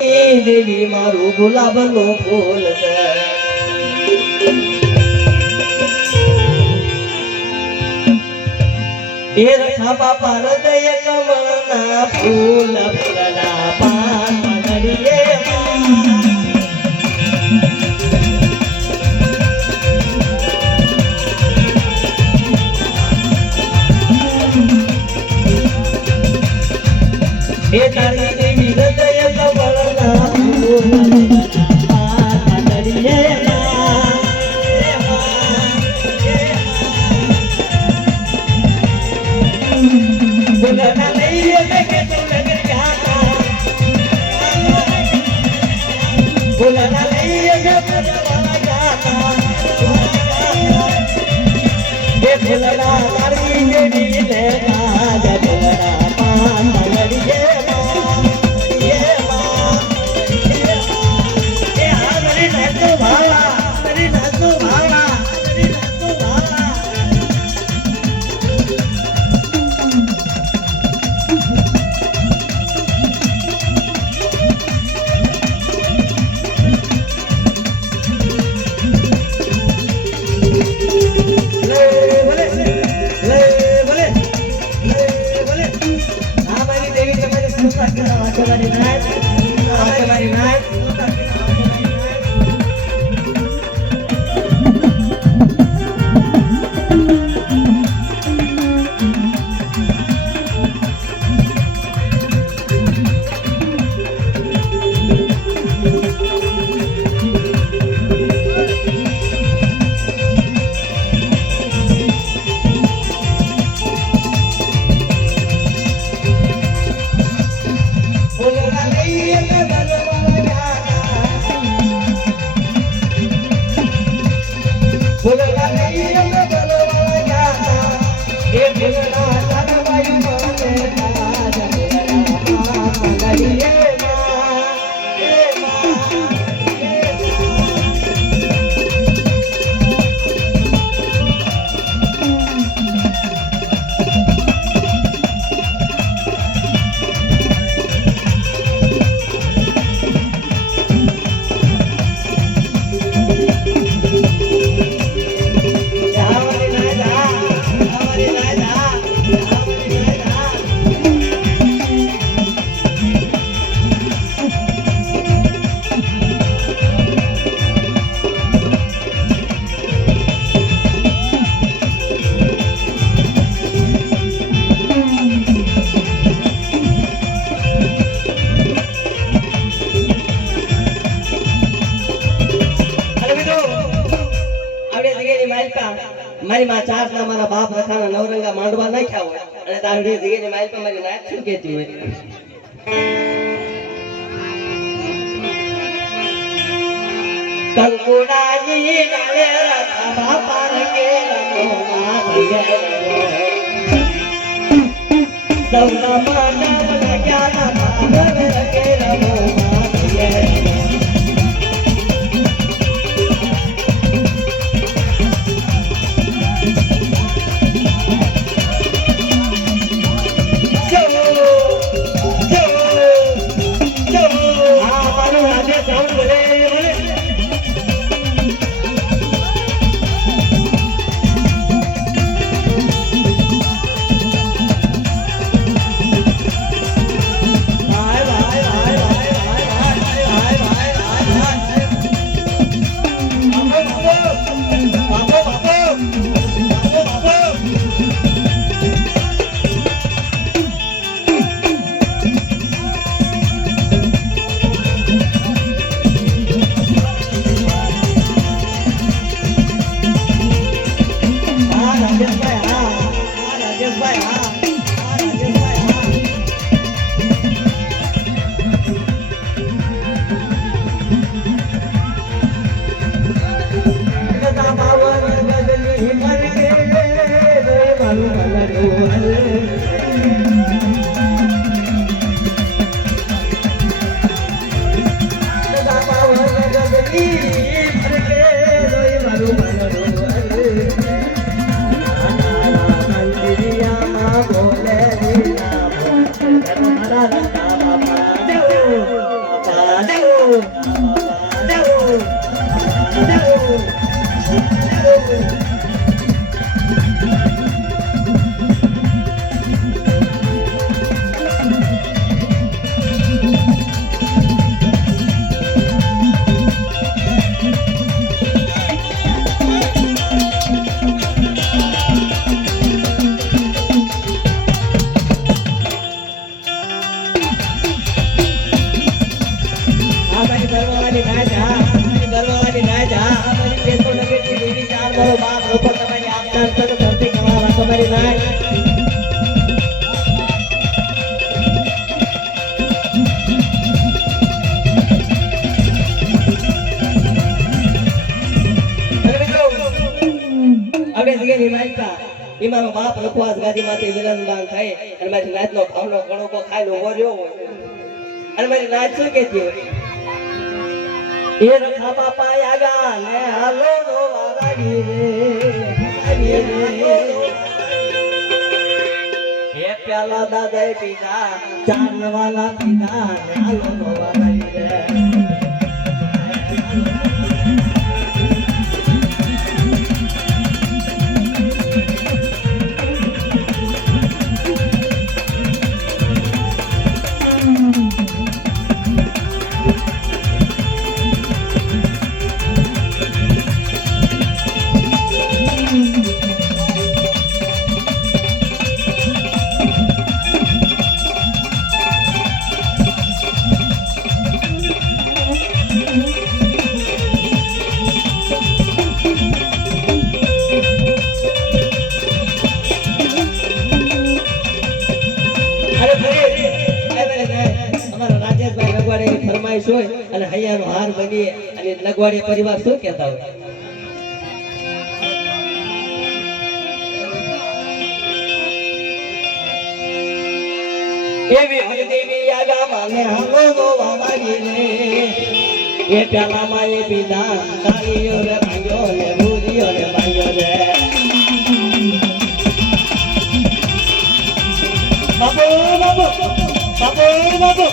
દેવી મારું ગુલાબનું ફૂલ છે એ રખા બાપા હૃદય કમળના ફૂલ ફૂલના પાન નડીએ એ તારી દેવી હૃદય કમળના ફૂલ પાન નડીએ બોલના લઈએ કે તું નગર જાતા બોલના લઈએ કે પરવાના જાતા એ બોલના તારી દેવી ને રાજ બોલના પાન નડીએ એ આ મારી નાચો ભાવા મારી નાચો ભાવા મારી નાચો ભાવા મારી માં ચાર ના મારા બાપ રખાના નવરંગા માંડવા નાખ્યા હોય અને તારી જગ્યાની માઇલ પર મારી નાચ શું કહેતી હોય કંકુડાની નાલે રખા બાપા રકે રમોમાં ભીગે સૌના માંડવ લગ્યા ના ભાગવ રકે રમોમાં ભીગે બાપ લોકો તમારી આપનાર તો ધરતી કમાવા તમારી નાય આપણે જગ્યાની માલિકા એ મારો બાપ રખવાસ ગાદીમાંથી વિરાજમાન થાય અને મારી નાચનો ભાવનો કણકો ખાઈને ઉભો રહ્યો હોય અને મારી નાચ શું કહેતી હોય એ રખા બાપા આગા ને હાલો નો વારાગી રે હે પ્યાલા દાદા પીધા ચાંદ વાલા પીધા ને હાલો નો વારાગી રે ફરમાઈશ હોય અને હૈયાનો હાર બની અને નગવાડી પરિવાર શું કહેતા હોય એવી હરદેવી આગા માને હાલો નો વાવાગી રે એ પેલામાં એ પીધા તાળીઓ રે ભાંગ્યો ને ભૂરીઓ રે ભાંગ્યો રે બાબો બાબો બાબો બાબો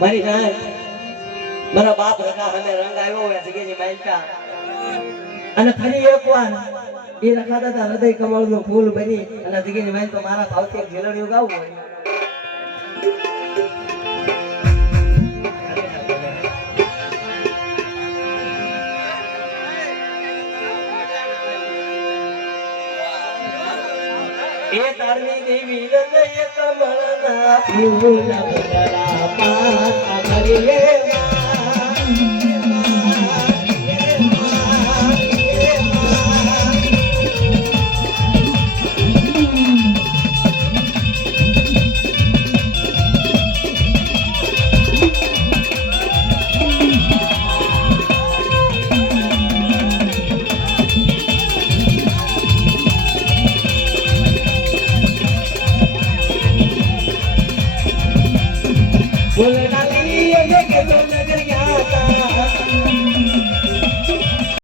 મારી નાય મારા બાપ રખા અને રંગ આવ્યો હોય જગ્યાની માલિકા અને ફરી એકવાર એ રખાતા હતા હૃદય કમળનું ફૂલ બની અને જગીની વાઈન તો મારા ભાવથી એક ઝીલણિયું ગાવું હોય. એ તારની દેવી હૃદય કમળના ફૂલ બગડા પાતા કરીએ